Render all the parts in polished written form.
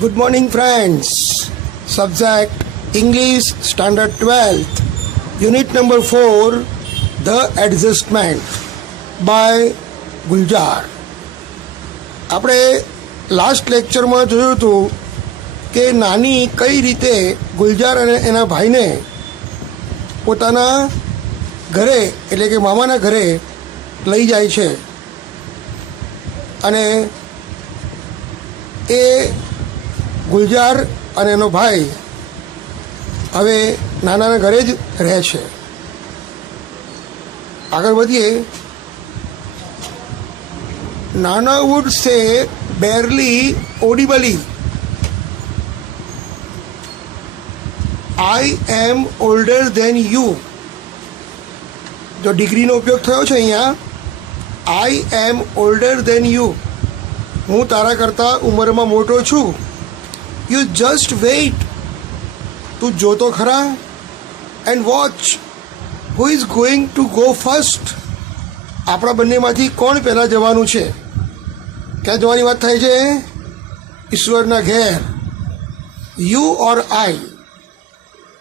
Good morning, friends. Subject English Standard 12th, Unit number 4, The Adjustment by ગુલજાર. આપણે last લેક્ચરમાં જોયું હતું કે નાની કઈ રીતે ગુલજાર અને એના ભાઈને પોતાના ઘરે એટલે કે મામાના ઘરે લઈ જાય છે અને એ ગુલજાર અને એનો ભાઈ હવે નાનાના ઘરે જ રહે છે. આગળ વધીએ. નાના would say barely audibly, I am older than you. જો ડિગ્રીનો ઉપયોગ થયો છે અહીંયા, I am older than you, હું તારા કરતાં ઉંમરમાં મોટો છું. યુ જસ્ટ વેઇટ, તું જોતો ખરા. And watch who is going to go first, આપણા બંનેમાંથી કોણ પહેલાં જવાનું છે. ક્યાં જવાની વાત થાય છે? ઈશ્વરના ઘેર. યુ ઓર આઈ,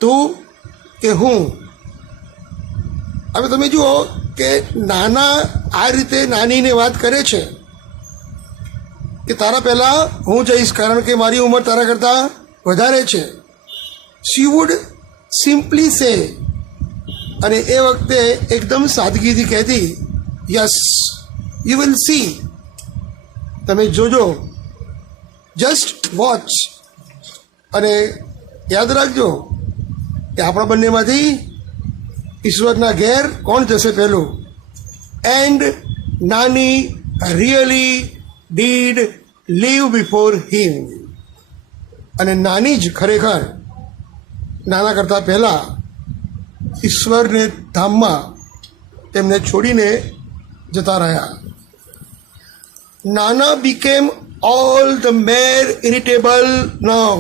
તું કે હું. હવે તમે જુઓ કે નાના આ રીતે નાનીને વાત કરે છે કે તારા પહેલાં હું જઈશ કારણ કે મારી ઉંમર તારા કરતાં વધારે છે. શી વુડ સિમ્પલી સે, અને એ વખતે એકદમ સાદગીથી કહેતી, યસ યુ વિલ સી, તમે જોજો. જસ્ટ વોચ, અને યાદ રાખજો કે આપણા બંનેમાંથી ઈશ્વરના ઘેર કોણ જશે પહેલું. એન્ડ નાની રિયલી ડીડ લીવ બિફોર હિમ, અને નાની જ ખરેખર નાના કરતાં પહેલાં ઈશ્વરને ધામમાં તેમને છોડીને જતા રહ્યા. નાના became all the more irritable now.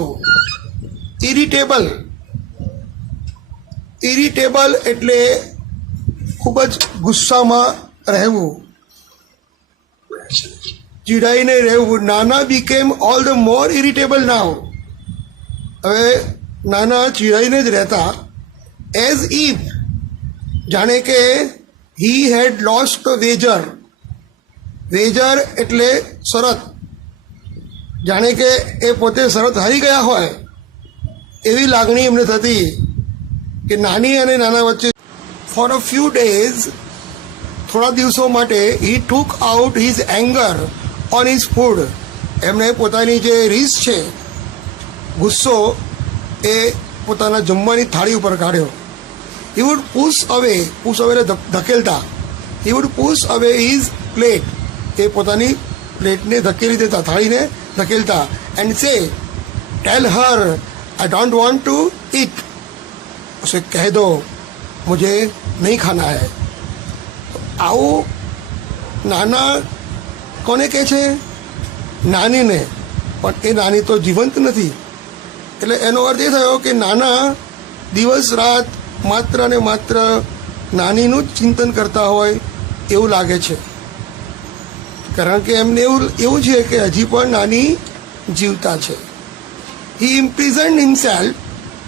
Irritable એટલે ખૂબ જ ગુસ્સામાં રહેવું, ચીડાઈને રહેવું. નાના became all the more irritable now, હવે નાના ચીડાઈને જ રહેતા. એઝ ઇફ, જાણે કે હી હેડ લોસ્ટ ધ વેજર. વેજર એટલે શરત, જાણે કે એ પોતે શરત હારી ગયા હોય એવી લાગણી એમને થતી કે નાની અને નાના વચ્ચે. ફોર અ ફ્યુ ડેઝ, થોડા દિવસો માટે, he took out his anger on his food, એમણે પોતાની જે રીસ છે, ગુસ્સો, એ પોતાના જમવાની થાળી ઉપર કાઢ્યો. હી વુડ પુશ અવે એટલે ધકેલતા. He would push away his plate, એ પોતાની પ્લેટને ધકેલી દેતા, થાળીને ધકેલતા. And say, tell her I don't want to eat, उसे कह दो मुझे नहीं खाना है. આવું નાના કોને કહે છે? નાનીને. પણ એ નાની તો જીવંત નથી, એટલે એનો અર્થ એ થયો કે નાના દિવસ રાત માત્ર ને માત્ર નાનીનું જ ચિંતન કરતા હોય એવું લાગે છે, કારણ કે એમને એવું છે કે હજી પણ નાની જીવતા છે. He imprisoned himself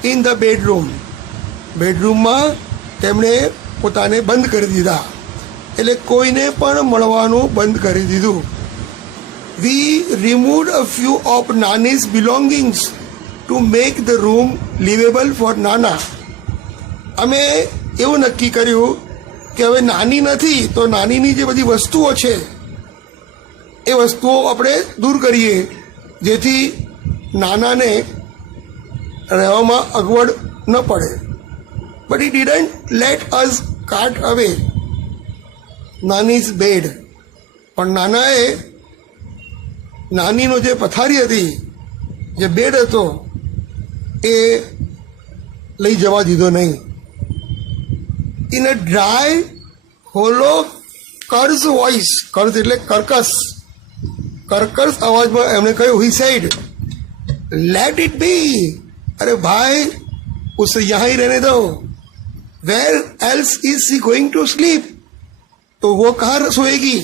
in the bedroom. બેડરૂમમાં તેમણે પોતાને બંધ કરી દીધા, એટલે કોઈને પણ મળવાનું બંધ કરી દીધું. We removed a few of Nani's belongings to make the room livable for Nana. અમે એવું નક્કી કર્યું કે હવે નાની નથી તો નાનીની જે બધી વસ્તુઓ છે એ વસ્તુઓ આપણે દૂર કરીએ, જેથી નાનાને રહેવામાં અગવડ ન પડે. But he didn't let us cart અવે નાનીઝ બેડ, પણ નાનાએ નાનીનો જે પથારી હતી, જે બેડ હતો, એ લઈ જવા દીધો નહીં. In a dry hollow coarse voice, coarse એટલે કર્કશ અવાજમાં એમણે કહ્યું, he said, let it be, अरे भाई उसे यहाँ ही रहने दो. Where else is she going to sleep, तो वो कहाँ सोएगी.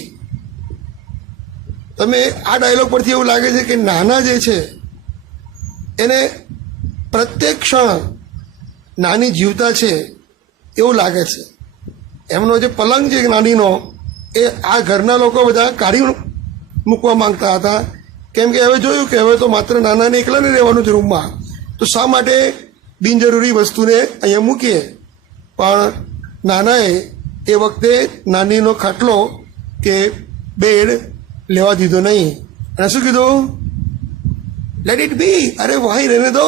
તમે આ ડાયલોગ પરથી એવું લાગે છે કે નાના જે છે એને પ્રત્યેક ક્ષણ નાની જીવતા છે એવું લાગે છે. એમનો જે પલંગ છે નાનીનો એ આ ઘરના લોકો બધા કાઢી મૂકવા માંગતા હતા, કેમ કે હવે જોયું કે હવે તો માત્ર નાનાને એકલાને રહેવાનું છે રૂમમાં, તો શા માટે બિનજરૂરી વસ્તુને અહીંયા મૂકીએ. પણ નાનાએ એ વખતે નાનીનો ખાટલો કે બેડ લેવા દીધો નહીં, અને શું કીધું? Let it be. અરે વहीं रहने दो,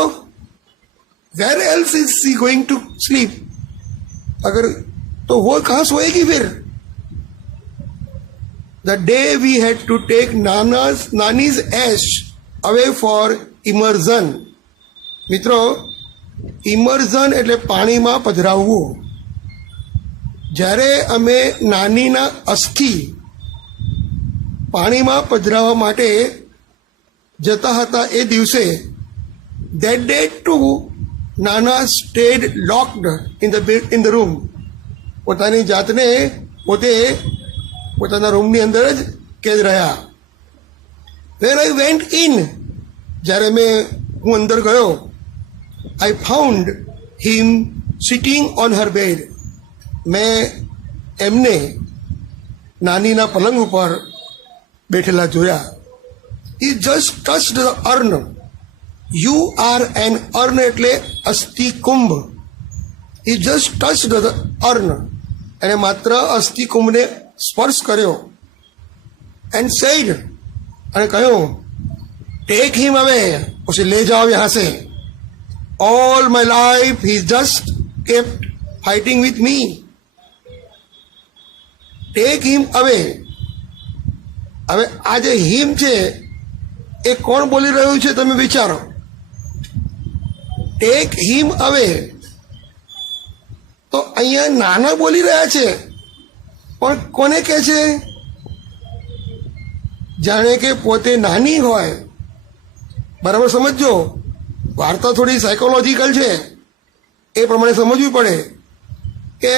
where else is she going to sleep? अगर तो वो कहाँ सोएगी फिर? The day we had to take nani's ash away for immersion. મિત્રો, ઇમર્ઝન એટલે પાણીમાં પધરાવવું. જ્યારે અમે નાનીના અસ્થિ પાણીમાં પધરાવવા માટે જતા હતા એ દિવસે, that day too નાના stayed locked in the room. પોતાની જાતને પોતે પોતાના રૂમની અંદર જ કેદ રહ્યા. when I went in, જ્યારે હું અંદર ગયો, I found him sitting on her bed. મેં એમને નાનીના પલંગ ઉપર બેઠેલા જોયા. He just touched the urn. You are an urn એટલે અસ્થિ Kumbh. He just touched the urn. એને માત્ર અસ્થિ કુંભને સ્પર્શ કર્યો. and said, અને કહ્યું, take him away, उसे ले जाओ यहाँ से. all my life he just kept fighting with me. take him away. હવે આ જે હિમ છે એ કોણ બોલી રહ્યું છે તમે વિચારો. ટેક હિમ અવે તો અહીંયા નાના બોલી રહ્યા છે, પણ કોને કહે છે? જાણે કે પોતે નાની હોય. બરાબર સમજજો, વાર્તા થોડી સાયકોલોજીકલ છે, એ પ્રમાણે સમજવી પડે કે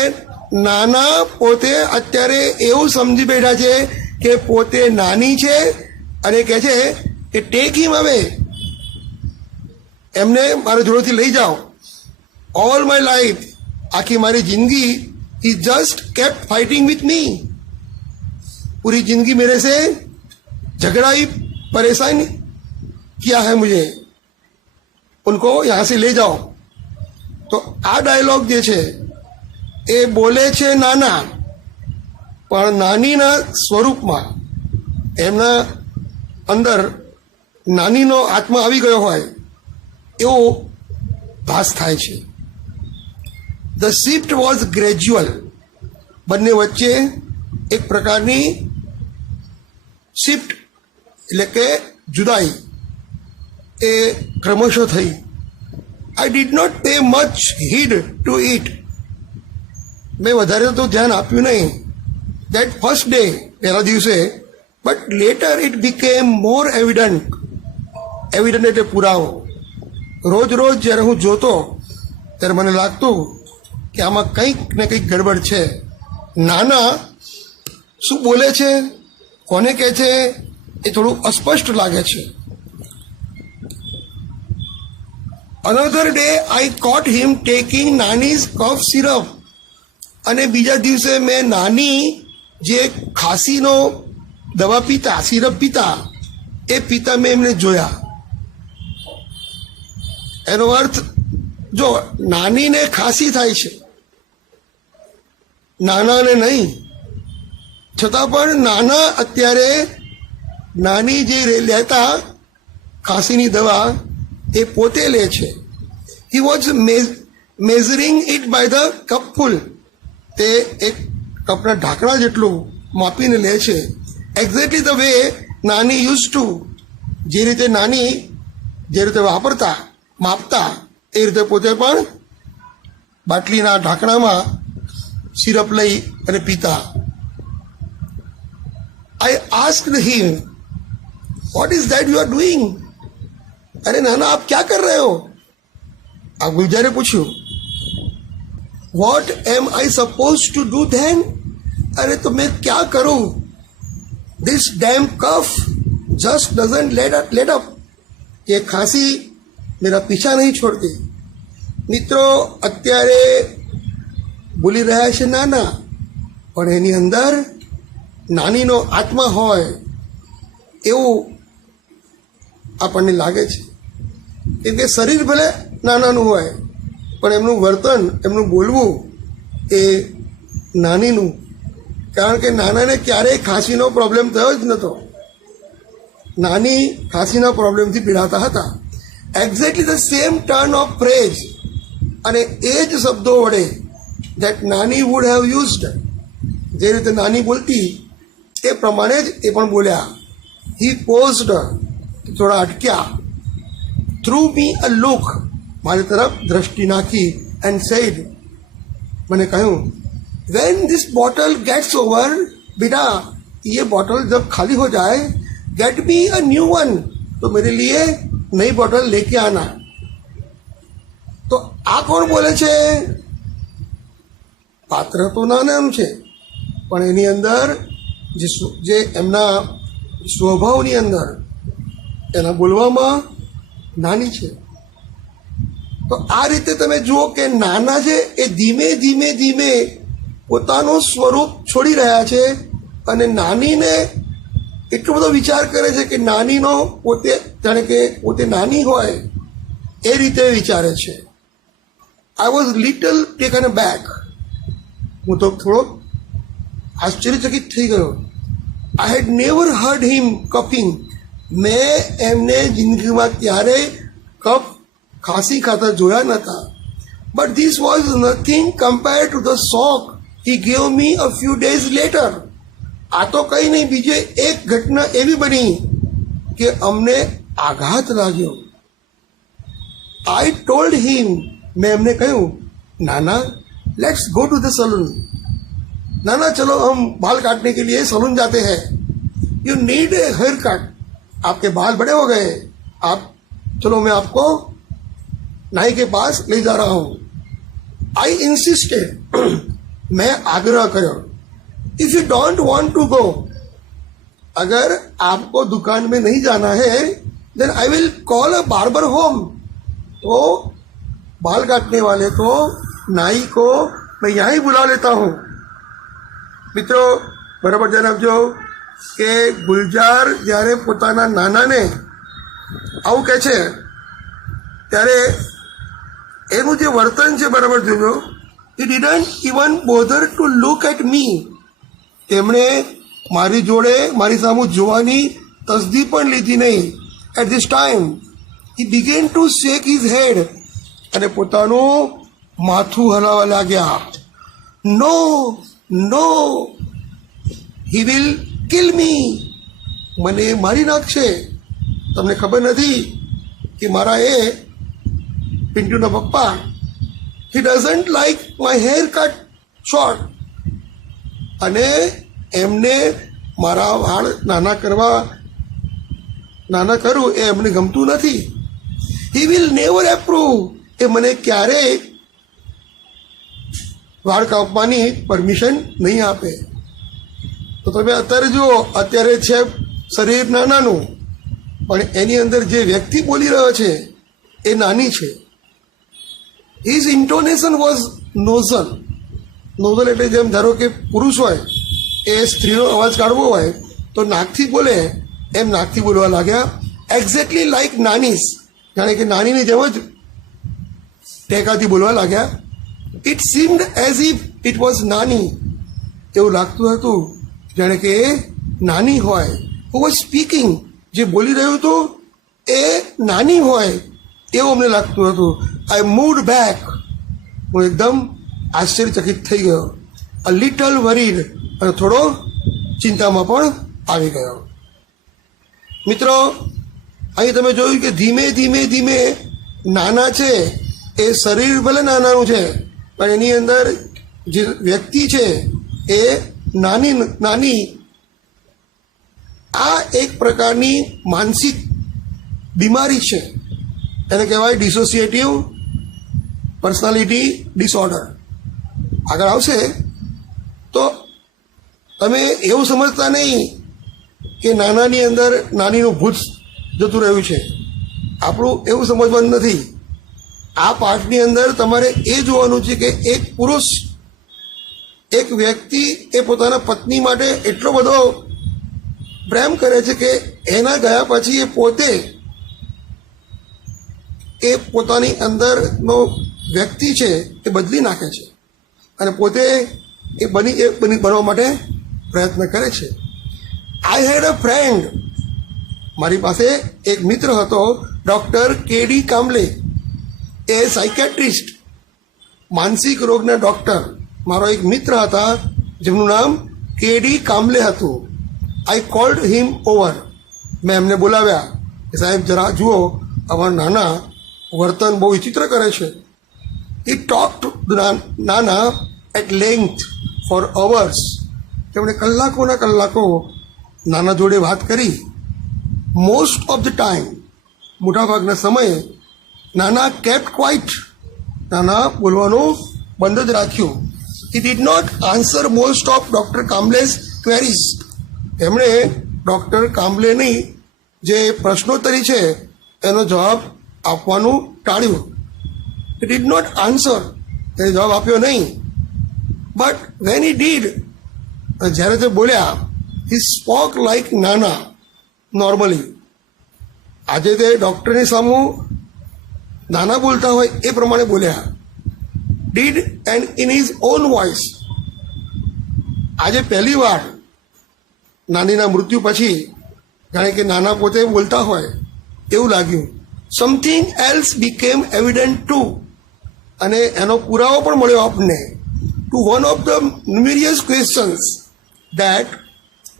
નાના પોતે અત્યારે એવું સમજી બેઠા છે કે પોતે નાની છે અને કહે છે કે ટેક હિમ અવે, એમને મારા જોડેથી લઈ જાઓ. ઓલ માય લાઈફ, આખી મારી જિંદગી, he just kept fighting with me. पूरी जिंदगी मेरे से झगड़ा ही परेशान किया है मुझे, उनको यहाँ से ले जाओ. તો આ ડાયલોગ જે છે એ બોલે છે નાના, પણ નાનીના સ્વરૂપમાં એમના અંદર નાનીનો આત્મા આવી ગયો હોય એવો ભાસ થાય છે. The shift was gradual. બંને વચ્ચે એક પ્રકારની શિફ્ટ એટલે કે જુદાઈ એ ક્રમશઃ થઈ. I did not pay much heed to it. મેં વધારે તો ધ્યાન આપ્યું નહીં that first day, પહેલા દિવસે, but later it became more evident. એવિડન્ટ એટલે પુરાવો. રોજ રોજ જ્યારે હું જોતો ત્યારે મને લાગતું કે આમાં કંઈક ને કંઈક ગડબડ છે. નાના શું બોલે છે, કોને કહે છે, એ થોડું અસ્પષ્ટ લાગે છે. Another day I caught him taking Nani's cough syrup. અને બીજા દિવસે મેં નાની જે ખાંસીનો દવા પીતા, સિરપ પીતા, એ પીતા મેં એમને જોયા. એનો અર્થ, જો નાનીને ખાંસી થાય છે, નાનાને નહીં, છતાં પણ નાના અત્યારે નાની જે લેતા ખાંસીની દવા એ પોતે લે છે. He was measuring it by the cupful. તે એક કપના ઢાંકણા જેટલું માપીને લે છે. એક્ઝેક્ટલી ધ વે નાની યુઝ ટુ, જે રીતે નાની જે રીતે વાપરતા, માપતા, એ રીતે પોતે પણ બાટલીના ઢાંકણામાં સિરપ લઈ અને પીતા. I asked him, what is that you are doing? अरे नाना आप क्या कर रहे हो? आप गुलजारे पूछ्યું. What am I supposed to do then? अरे तो मैं क्या करूं? This damn cough just doesn't let up. ये खांसी मेरा पीछा नहीं छोड़ती। મિત્રો અત્યારે બોલી રહ્યા છે નાના, પણ એની અંદર નાનીનો આત્મા હોય એવું આપણને લાગે છે. કેમ કે શરીર ભલે નાનાનું હોય પણ એમનું વર્તન, એમનું બોલવું એ નાનીનું. કારણ કે નાનાને ક્યારેય ખાંસીનો પ્રોબ્લેમ થયો જ નહોતો. નાની ખાંસીના પ્રોબ્લેમથી પીડાતા હતા. Exactly the same turn of phrase અને એ જ શબ્દો વડે દેટ નાની વુડ હેવ યુઝડ, જે રીતે નાની બોલતી એ પ્રમાણે જ એ પણ બોલ્યા. હી પોઝડ, થોડા અટક્યા. થ્રુ મી અ લુક, મારી તરફ દ્રષ્ટિ નાખી. એન્ડ સેડ, મને કહ્યું, when this bottle gets over, बेटा ये बॉटल जब खाली हो जाए, get me a new one, तो मेरे लिए नई बॉटल लेके आना. તો આ કોણ બોલે છે? પાત્ર તો નાનાનું છે, પણ એની અંદર જે એમના સ્વભાવની અંદર એના બોલવામાં નાની છે. તો આ રીતે તમે જુઓ કે નાના છે એ ધીમે ધીમે ધીમે પોતાનું સ્વરૂપ છોડી રહ્યા છે અને નાનીને એટલો બધો વિચાર કરે છે કે નાનીનો પોતે જાણે કે પોતે નાની હોય એ રીતે વિચારે છે. I was little taken a back. હું તો થોડો આશ્ચર્યચકિત થઈ ગયો. આઈ હેડ નેવર હર્ડ હિમ કફિંગ. મેં એમને જિંદગીમાં ક્યારેય કફ ખાંસી ખાતા જોયા નહોતા. But this was nothing compare to the shock he gave me a few days letter. આ તો કંઈ નહીં, બીજે એક ઘટના એવી બની કે અમને આઘાત લાગ્યો. આઈ ટોલ્ડ હિમ, मैं हमने કહ્યું, nana let's go to the saloon. नाना चलो हम बाल काटने के लिए सलून जाते हैं. You need a haircut, आपके बाल बड़े हो गए, आप चलो मैं आपको नाई के पास ले जा रहा हूँ. आई इंसिस्टेड, मैं आग्रह કર્યો. If you don't want to go, अगर आपको दुकान में नहीं जाना है, then I will call a barber home. तो बाल काटने वाले को, नाई को मैं यहाँ ही बुला लेता हूँ. મિત્રો બરાબર જણાવજો કે ગુલજાર જ્યારે પોતાના નાનાને આવું કહે છે ત્યારે એનું જે વર્તન છે બરાબર જોજો. He didn't even bother to look at me. તેમણે મારી જોડે મારી સામું જોવાની તસદી પણ લીધી નહીં. At this time he began to shake his head, અને પોતાનું માથું હલાવવા લાગ્યા. No no, he will kill me. મને મારી નાખશે. તમને ખબર નથી કે મારા એ પિન્ટુના પપ્પા, he doesn't like my hair cut short, અને એમને મારા વાળ નાના કરું એ એમને ગમતું નથી. હી વિલ નેવર એપ્રૂવ, એ મને ક્યારેય વાળ કાપવાની પરમિશન નહીં આપે. તો તમે અત્યારે જુઓ, અત્યારે છે શરીર નાનાનું, પણ એની અંદર જે વ્યક્તિ બોલી રહ્યો છે એ નાની છે. His intonation was nasal. Nasal એટલે જેમ ધારો કે પુરુષ હોય એ સ્ત્રીનો અવાજ કાઢવો હોય તો નાકથી બોલે, એમ નાકથી બોલવા લાગ્યા. એક્ઝેક્ટલી લાઈક નાનીસ, જાણે કે નાનીની જેમ જ ટેકાથી બોલવા લાગ્યા. It seemed as if it was નાની. એવું લાગતું હતું જાણે કે એ નાની હોય. હુ વોઝ સ્પીકિંગ, જે બોલી રહ્યું હતું એ નાની હોય એવું અમને લાગતું હતું. આઈ મૂવડ બેક. હું એકદમ આશ્ચર્યચકિત થઈ ગયો. અ લિટલ વરીડ, અને થોડો ચિંતામાં પણ આવી ગયો. મિત્રો અહીં તમે જોયું કે ધીમે ધીમે ધીમે નાના છે એ શરીર ભલે નાનાનું છે પણ એની અંદર જે વ્યક્તિ છે એ નાની. આ એક પ્રકારની માનસિક બીમારી છે, એને કહેવાય ડિસોસિએટિવ પર્સનાલિટી ડિસઓર્ડર. આગળ આવશે તો તમે એવું સમજતા નહીં કે નાનાની અંદર નાનીનું ભૂત જતું રહ્યું છે. આપણું એવું સમજવાનું નથી. આ પાઠની અંદર તમારે એ જોવાનું છે કે એક પુરુષ, એક વ્યક્તિ એ પોતાના પત્ની માટે એટલો બધો પ્રેમ કરે છે કે એના ગયા પછી એ પોતે એ પોતાની અંદરનો વ્યક્તિ છે એ બદલી નાખે છે અને પોતે એ બનવા માટે પ્રયત્ન કરે છે. આઈ હેડ અ ફ્રેન્ડ, મારી પાસે એક મિત્ર હતો, ડૉક્ટર કેડી કામલે. એ સાયકેટ્રિસ્ટ, માનસિક રોગના ડૉક્ટર. મારો એક મિત્ર હતા જેમનું નામ કેડી કામલે હતું. આઈ કોલ્ડ હિમ ઓવર. મેં એમને બોલાવ્યા કે સાહેબ જરા જુઓ, અમારા નાના વર્તન બહુ વિચિત્ર કરે છે. હી ટોક્ડ નાના એટ લેન્થ ફોર અવર્સ. તેમણે કલાકોના કલાકો નાના જોડે વાત કરી. મોસ્ટ ઓફ ધ ટાઈમ, મોટાભાગના સમયે નાના કેપ્ટ ક્વાઇટ. નાના બોલવાનું બંધ જ રાખ્યું. He did not answer most of doctor Kamle's queries. એમણે ડૉક્ટર કામલેની જે પ્રશ્નોત્તરી છે એનો જવાબ આપવાનું ટાળ્યું. હી ડીડ નોટ આન્સર, એને જવાબ આપ્યો નહીં. બટ વેન હી ડીડ, જ્યારે તે બોલ્યા, હી સ્પોક લાઈક નાના નોર્મલી. આજે તે ડૉક્ટરની સામું નાના બોલતા હોય એ પ્રમાણે બોલ્યા. Did and in his own voice. આજે પહેલી વાર નાનીના મૃત્યુ પછી જાણે કે નાના પોતે બોલતા હોય એવું લાગ્યું. Something else became evident too. અને એનો પુરાવો પણ મળ્યો આપણને. To one of the numerous questions that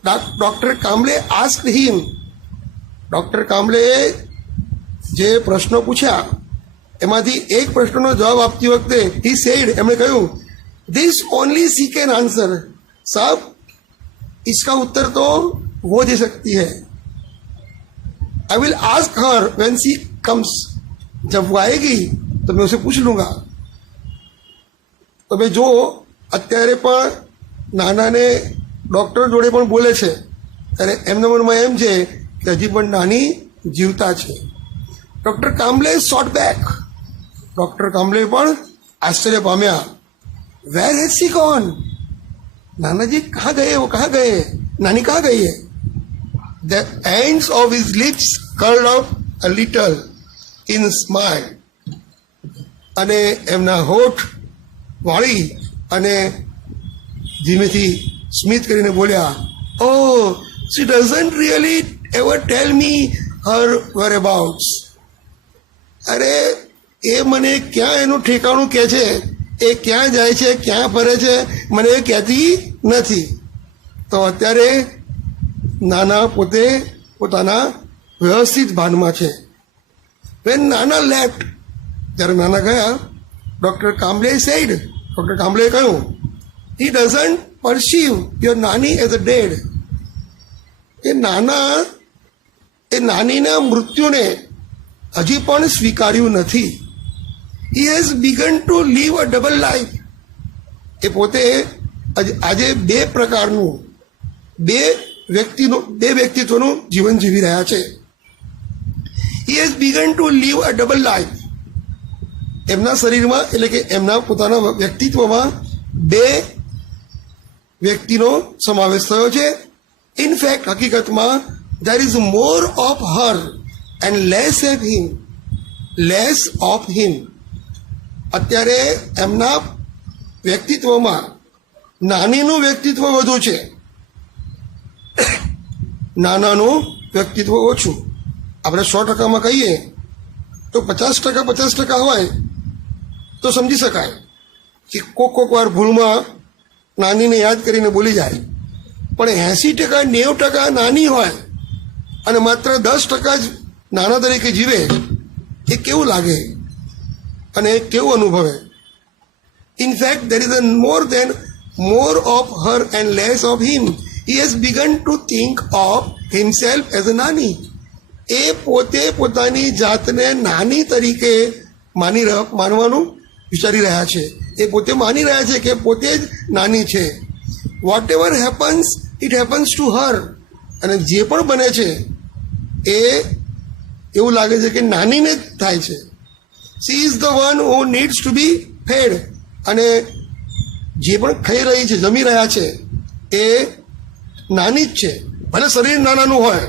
doctor Kamle asked him. Doctor કામલેએ જે પ્રશ્નો પૂછ્યા એમાંથી એક પ્રશ્નનો જવાબ આપતી વખતે હી સેડ, એમણે કહ્યું, this only she can answer. સાहब इसका उत्तर तो वो दे सकती है. I will ask her when she comes. जब वो आएगी तो मैं उसे पूछ लूंगा. તમે જો અત્યારે પણ નાનાને ડૉક્ટર જોડે પણ બોલે છે ત્યારે એમના મનમાં એમ છે કે હજી પણ નાની જીવતા છે. Doctor કામલે shot back. ડૉક્ટર કામલે પણ આશ્ચર્ય પામ્યા. Where has C gone? Nanaji કहाँ गए, वो कहाँ गए, नानी कहाँ गई है? The ends of his lips curled up a little in smile. અને એમના હોઠ વાળી અને ધીમેથી સ્મિત કરીને બોલ્યા, oh, she doesn't really ever tell me her whereabouts. અરે એ મને ક્યાં એનું ઠેકાણું કહે છે, એ ક્યાં જાય છે, ક્યાં ફરે છે, મને એ કહેતી નથી. તો અત્યારે નાના પોતે પોતાના વ્યવસ્થિત ભાનમાં છે. વેન નાના લેફ્ટ, જ્યારે નાના ગયા, ડૉક્ટર કામલે સેડ, ડૉક્ટર કામલેએ કહ્યું, હી ડઝન્ટ પરસીવ યોર નાની એઝ અ ડેડ. એ નાનીના મૃત્યુને હજી પણ સ્વીકાર્યું નથી. He has begun to live a double life. એ પોતે આજે બે પ્રકારનું બે વ્યક્તિત્વનું જીવન જીવી રહ્યા છે. He has begun to live a double life. એમના શરીરમાં એટલે કે એમના પોતાના વ્યક્તિત્વમાં બે વ્યક્તિનો સમાવેશ થયો છે. ઇનફેક્ટ હકીકતમાં there is more of her and less of him. Less of him. અત્યારે એમના વ્યક્તિત્વમાં નાનીનું વ્યક્તિત્વ વધુ છે, નાનાનું વ્યક્તિત્વ ઓછું. આપણે 100%માં કહીએ તો 50% હોય તો સમજી શકાય કે કોક વાર ભૂલમાં નાનીને યાદ કરીને બોલી જાય. પણ 80% 90% નાની હોય અને માત્ર 10% જ નાના તરીકે જીવે, એ કેવું લાગે અને કેવું અનુભવે? In fact there is more of her and less of him. He has begun to think of himself as a નાની. એ પોતે પોતાની જાતને નાની તરીકે માનવાનું વિચારી રહ્યા છે. એ પોતે માની રહ્યા છે કે પોતે જ નાની છે. Whatever happens it happens to her. અને જે પણ બને છે એ એવું લાગે છે કે નાનીને જ થાય છે. She is the one who needs to be fed. અને જે પણ ખાઈ રહી છે, જમી રહ્યા છે, એ નાની જ છે, ભલે શરીર નાનાનું હોય.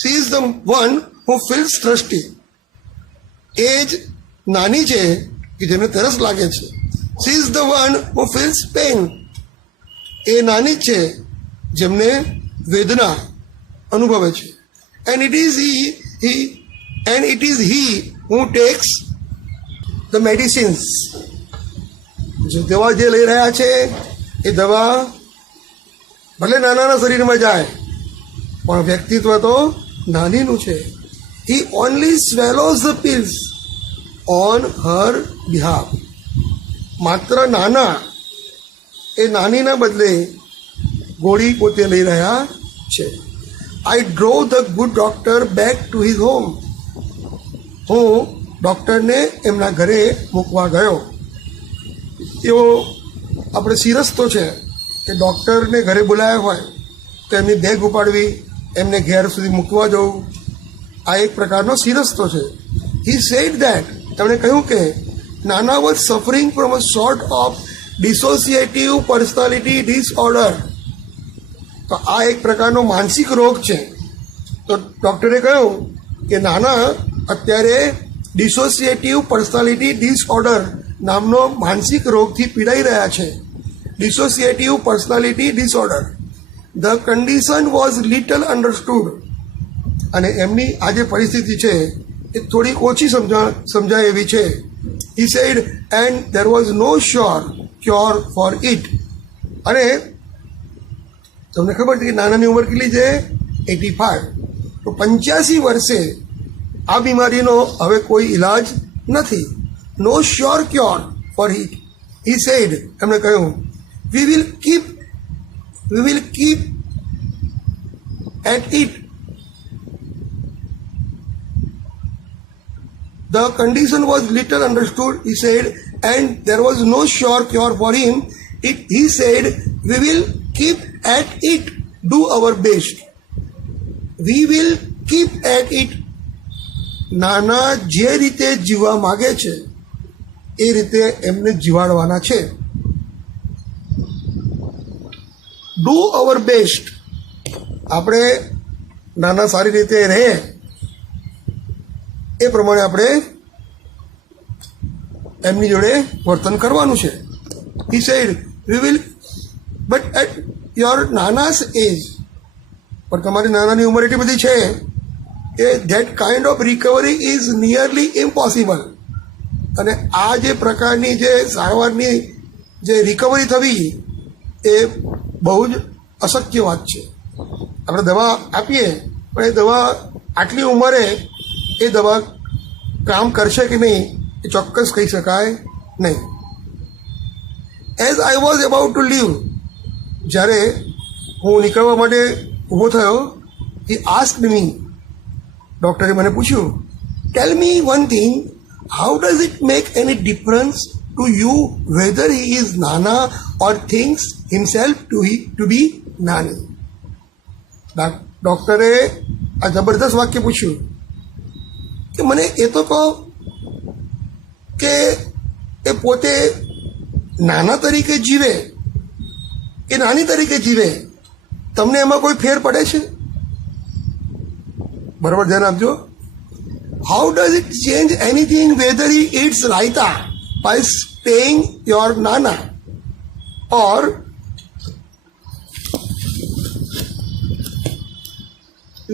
She is the one who feels thirsty. એ જ નાની છે કે જેમને તરસ લાગે છે. She is the one who feels pain. એ નાની જ છે જેમને વેદના અનુભવે છે. And it is he who takes the medicines. જે દવા જે લઈ રહ્યા છે એ દવા ભલે નાનાના શરીરમાં જાય પણ વ્યક્તિત્વ તો નાનીનું છે. He only swallows the pills on her behalf. માત્ર નાના એ નાનીના બદલે ગોળી પોતે લઈ રહ્યા છે. I drove the good doctor back to his home. હું ડૉક્ટરને એમના ઘરે મૂકવા ગયો. એવો આપણે સિરસ્તો છે કે ડૉક્ટરને ઘરે બોલાયા હોય તો એમની બેગ ઉપાડવી, એમને ઘેર સુધી મૂકવા જવું, આ એક પ્રકારનો સિરસ્તો છે. હી સેડ ધેટ, તેમણે કહ્યું કે નાના was suffering from a sort of dissociative personality disorder. તો આ એક પ્રકારનો માનસિક રોગ છે. તો ડૉક્ટરે કહ્યું કે નાના અત્યારે ડિસોસિએટિવ પર્સનાલિટી ડિસઓર્ડર નામનો માનસિક રોગથી પીડાઈ રહ્યા છે. Dissociative personality disorder. The condition was little understood. અને એમની આ જે પરિસ્થિતિ છે એ થોડી ઓછી સમજાય એવી છે. He said and there was no sure cure for it. અને તમને ખબર છે કે નાનાની ઉંમર કેટલી છે? 85. તો 85 વર્ષે આ બીમારીનો હવે કોઈ ઈલાજ નથી. No sure cure for it. He said, એમણે કહ્યું, we will keep at it. The condition was little understood, he said, and there was no sure cure for him. He said, we will keep at it, do our best. We will keep at it. નાના જે રીતે જીવવા માગે છે એ રીતે એમને જીવાડવાના છે. Do our best. આપણે નાના સારી રીતે રહે એ પ્રમાણે આપણે એમની જોડે વર્તન કરવાનું છે. He said we will but at your નાનાસ એજ. પણ તમારી નાનાની ઉંમર એટલી બધી છે કે that kind of recovery is nearly impossible. અને આ જે પ્રકારની જે સારવારની જે રિકવરી થવી એ બહુ જ અશક્ય વાત છે. આપણે દવા આપીએ પણ એ દવા આટલી ઉંમરે એ દવા કામ કરશે કે નહીં એ ચોક્કસ કહી શકાય નહીં. As I was about to leave. જ્યારે હું નીકળવા માટે ઊભો થયો, હી આસ્ક્ડ મી. ડૉક્ટરે મને પૂછ્યું, tell me one thing, how does it make any difference to you whether he is નાના or thinks himself to be નાની. ડૉક્ટરે આ જબરદસ્ત વાક્ય પૂછ્યું કે મને એ તો કહો કે એ પોતે નાના તરીકે જીવે કે નાની તરીકે જીવે, તમને એમાં કોઈ ફેર પડે છે? બરાબર ધ્યાન આપજો. How does it change anything whether he it's raita by staying your nana or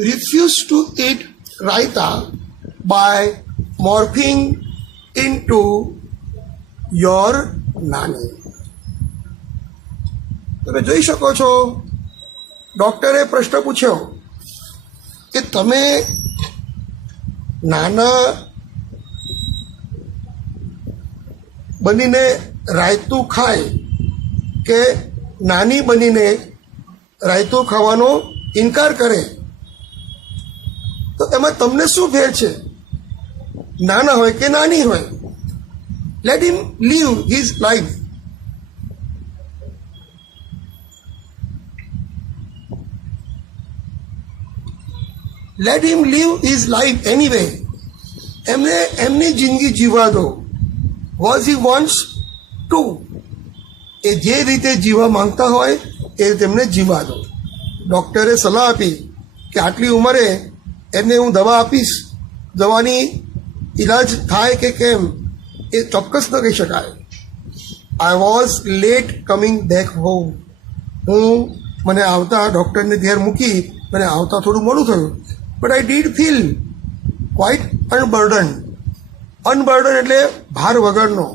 refuse to eat raita by morphing into your nani. તમે જોઈ શકો છો ડૉક્ટરે પ્રશ્ન પૂછ્યો કે તમે નાના બનીને રાયતું ખાય કે નાની બનીને રાયતું ખાવાનો ઇનકાર કરે, તો એમાં તમને શું ફેર છે? નાના હોય કે નાની હોય, let him live his life. Let him live his life anyway. એમને એમની જિંદગી જીવવા દો. વોઝ હી વોન્ટ્સ ટુ, એ જે રીતે જીવવા માંગતા હોય એ રીતે એમને જીવવા દો. ડૉક્ટરે સલાહ આપી કે આટલી ઉંમરે એમને હું દવા આપીશ, દવાની ઈલાજ થાય કે કેમ એ ચોક્કસ ન કહી શકાય. I was late coming back home. મને આવતા ડૉક્ટરને ઘેર મૂકી મને આવતા થોડું મોડું થયું. But I did feel quite unburden. Unburden એટલે ભાર વગરનો.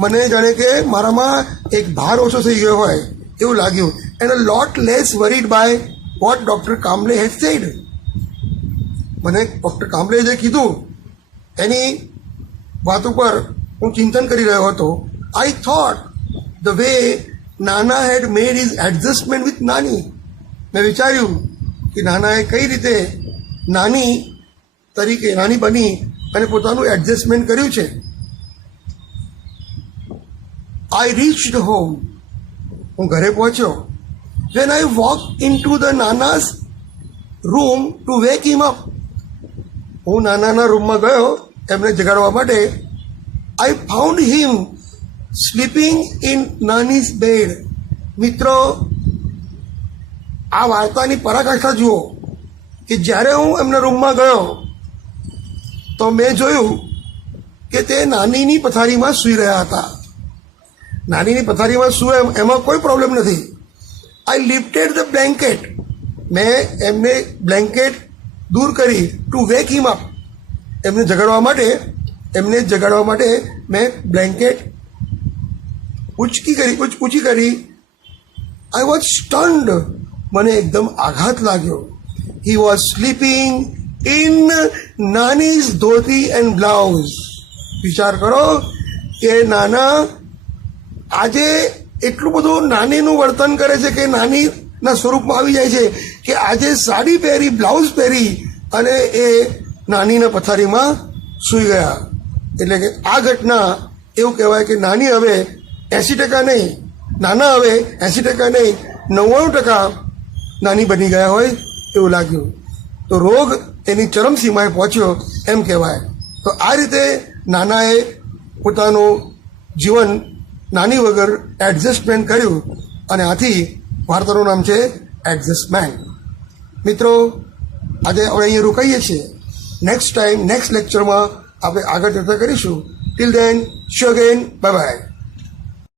મને જાણે કે મારામાં એક ભાર ઓછો થઈ ગયો હોય એવું લાગ્યું. And a lot less worried by what doctor Kamle had said. મને ડૉક્ટર કામલે જે કીધું એની વાત ઉપર હું ચિંતન કરી રહ્યો હતો. આઈ થોટ ધ વે નાના હેડ મેડ ઇઝ એડજસ્ટમેન્ટ વિથ નાની. મેં વિચાર્યું કે નાનાએ કઈ રીતે નાની તરીકે નાની બની અને પોતાનું એડજસ્ટમેન્ટ કર્યું છે. I reached home. હું ઘરે પહોંચ્યો. When I walk in to the નાનાસ room to wake him up. હું નાનાના રૂમમાં ગયો એમને જગાડવા માટે. I found him sleeping in નાનીઝ બેડ. મિત્રો, આ વાર્તાની પરાકાષ્ઠા જુઓ કે જ્યારે હું એમના રૂમમાં ગયો તો મેં જોયું કે તે નાનીની પથારીમાં સૂઈ રહ્યા હતા. નાનીની પથારીમાં સૂવે એમાં કોઈ પ્રોબ્લેમ નથી. આઈ લિફ્ટેડ ધ બ્લેન્કેટ. મેં એમને બ્લેન્કેટ દૂર કરી ટુ વેક હિમ અપ. એમને જગાડવા માટે મેં બ્લેન્કેટ ઊંચી કરી. I was stunned. મને એકદમ આઘાત લાગ્યો. હી વોઝ સ્લીપિંગ ઇન નાનીઝ ધોતી એન્ડ બ્લાઉઝ. વિચાર કરો કે નાના આજે એટલું બધું નાનીનું વર્તન કરે છે કે નાનીના સ્વરૂપમાં આવી જાય છે કે આજે સાડી પહેરી, બ્લાઉઝ પહેરી અને એ નાનીના પથારીમાં સૂઈ ગયા. એટલે કે આ ઘટના એવું કહેવાય કે નાની હવે 80% નહીં, નાના હવે 80% નહીં, 99% નાની બની ગયા હોય એવું લાગ્યું. તો રોગ એની ચરમસીમાએ પહોંચ્યો એમ કહેવાય. તો આ રીતે નાનાએ પોતાનું જીવન નાની વગર એડજસ્ટમેન્ટ કર્યું અને આથી વાર્તાનું નામ છે એડજસ્ટમેન્ટ. મિત્રો, આજે આપણે અહીંયા રોકાઈએ છીએ. નેક્સ્ટ ટાઈમ નેક્સ્ટ લેક્ચરમાં આપણે આગળ ચર્ચા કરીશું. Till then, show again, bye by.